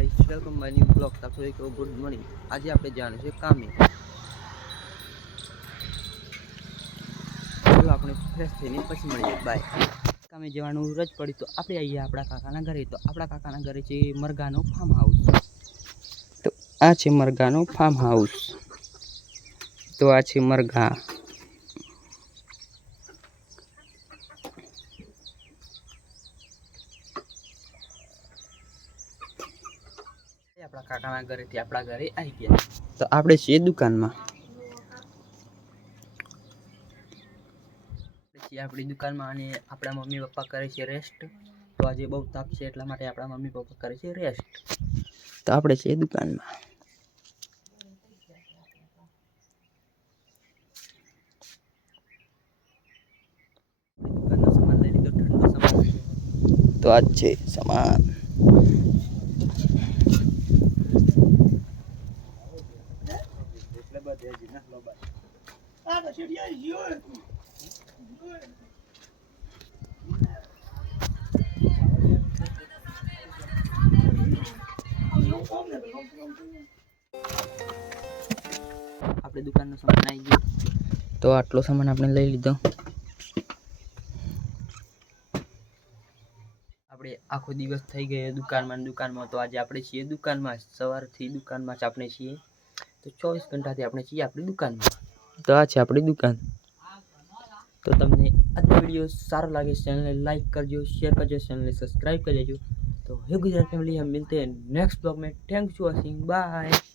Guys, welcome my new blog. આપકો એક good morning. આજે આપણે જવાનું છે કામે. ચલો આપણે ફ્રેશ થઈને પછી મળીએ. બાય. કામે જવાનું રજ પડી તો આપણે આવીએ આપણા કાકાના ઘરે. તો આપણા કાકાના ઘરે છે મરઘાનો ફાર્મ હાઉસ. તો આ છે મરઘાનો ફાર્મ હાઉસ. તો આ છે મરઘા. આપણા કાકાના ઘરેથી આપણા ઘરે આવી ગયા. તો આપણે છીએ દુકાનમાં. આપણી દુકાનમાં અને આપણા મમ્મી પપ્પા કરે છે રેસ્ટ. તો આજે બહુ તાપ છે એટલા માટે આપણા મમ્મી પપ્પા કરે છે રેસ્ટ. તો આપણે છીએ દુકાનમાં. દુકાનનો સામાન લઈ લીધો, ઠંડો સામાન. તો આ છે સામાન. આપણે દુકાનનો સામાન આવી ગયો. તો આટલો સામાન આપણે લઈ લીધો. આપણે આખો દિવસ થઈ ગયો દુકાનમાં. તો આજે આપણે છીએ દુકાનમાં. સવારથી દુકાનમાં જ આપણે છીએ. તો 24 ઘંટાથી આપણે છીએ આપણી દુકાનમાં. તો આ છે આપણી દુકાન. તો તમને આજનો વિડીયો સારો લાગે ચેનલને लाइक करजो, शेयर करजो, चैनल सब्सक्राइब कर लेजो. तो हे गुजरात फैमिली, हम मिलते हैं नेक्स्ट ब्लॉग में. Thanks for watching. बाय.